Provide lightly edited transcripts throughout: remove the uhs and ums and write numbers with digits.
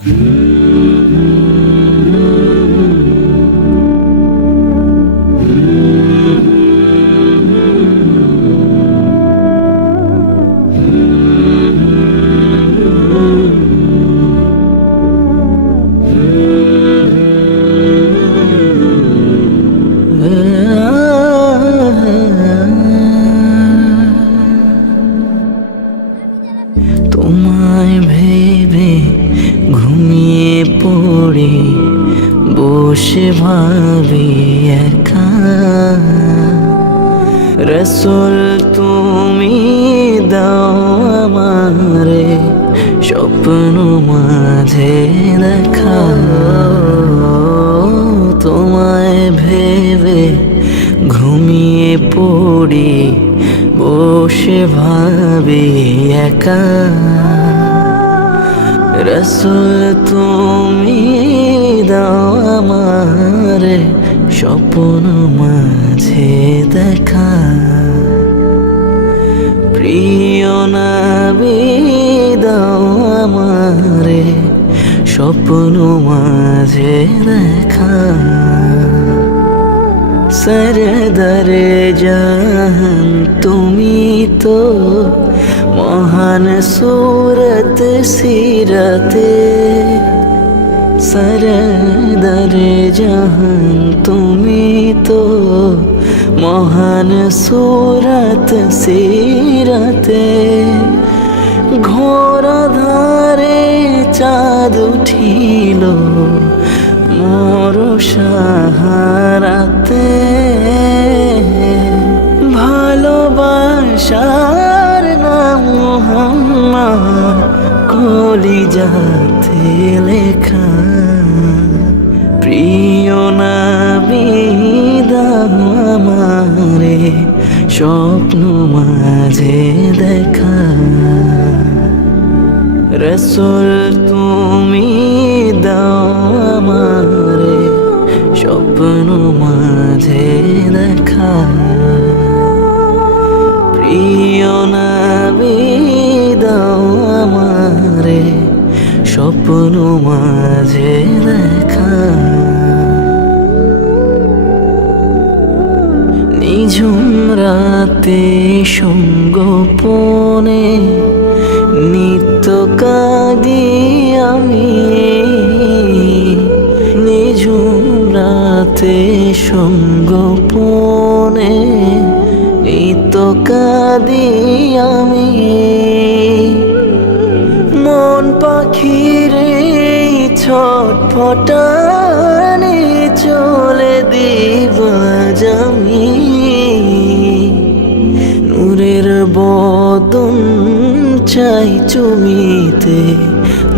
তোমায় ভেবে ঘুমিয়ে পড়ে বসে ভাবি একা, রসুল তুমি দাও আমারে স্বপ্ন মাঝে দেখা। তোমায় ভেবে ঘুমিয়ে পড়ি বসে ভাবি একা, রসুল তুমি দাও আমারে স্বপ্ন মাঝে দেখা। প্রিয় নবী দাও আমারে স্বপ্ন মাঝে দেখা। সরদারে জাহান তুমি তো মহান সুরত সিরতে, সরদারে জাহান তুমি তো মহান সুরত সিরতে। ঘোর ধারে চাঁদ উঠিল মোর সাহারাতে, ভালোবাসার নাম মুহাম্মদ কলিজাতে লেখা। প্রিয় নবী দাও আমারে স্বপ্ন মাঝে দেখা, রসুল তুমি দাও আমারে স্বপ্ন মাঝে দেখা। প্রিয় নবী দাও আমারে স্বপ্ন মাঝে দেখা। নিঝুম রাতে সঙ্গোপনে নিত্য কাঁদি আমি, নিঝুম রাতে সঙ্গোপনে নিত্য কাঁদি আমি। মন পাখির ছটফটানে চলে দিবাজ আমি, নূরের বদন চাই চুমিতে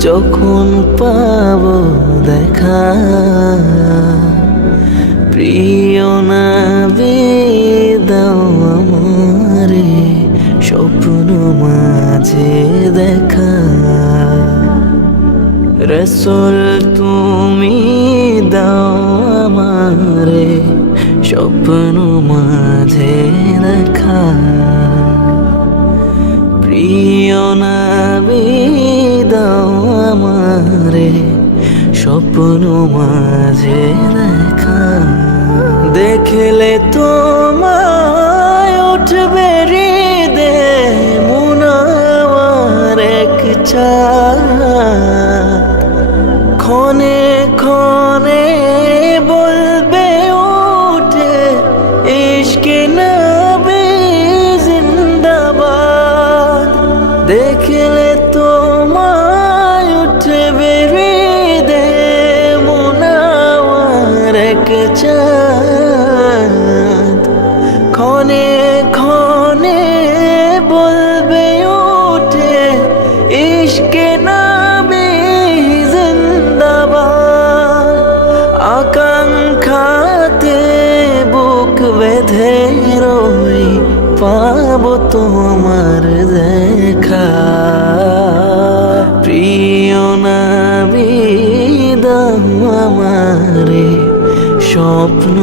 যখন পাব দেখা। প্রিয় নবী দাও আমারে স্বপ্ন মাঝে দেখা, রসুল তুমি দাও আমারে স্বপ্ন মাঝে দেখা। প্রিয় নবী দাও আমারে স্বপ্ন মাঝে দেখা। দেখলে তোমায় উঠবে হৃদে মুনাওয়ার এক চাঁদ, ক্ষণে ক্ষণে বলবে উঠে ইশকে নবী জিন্দাবাদ। দেখলে তোমায় উঠবে হৃদে মুনাওয়ার এক চাঁদ, ক্ষণে ক্ষণে বলবে উঠে ইশকে নবী জিন্দাবাদ। আকাঙ্ক্ষাতে বুক বেঁধে রই পাবো তোমার দেখা। প্রিয় নবী দাও আমারে স্বপ্ন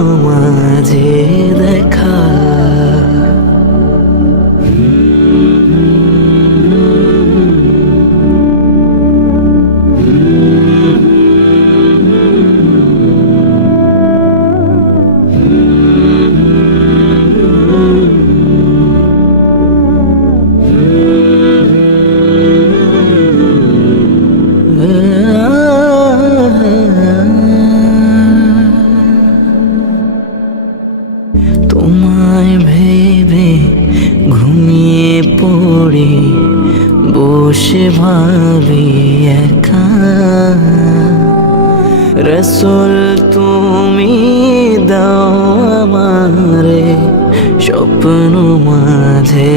তোমায় ভেবে ঘুমিয়ে পড়ি, বসে ভাবি একা। রসুল তুমি দাও আমারে স্বপ্ন মাঝে।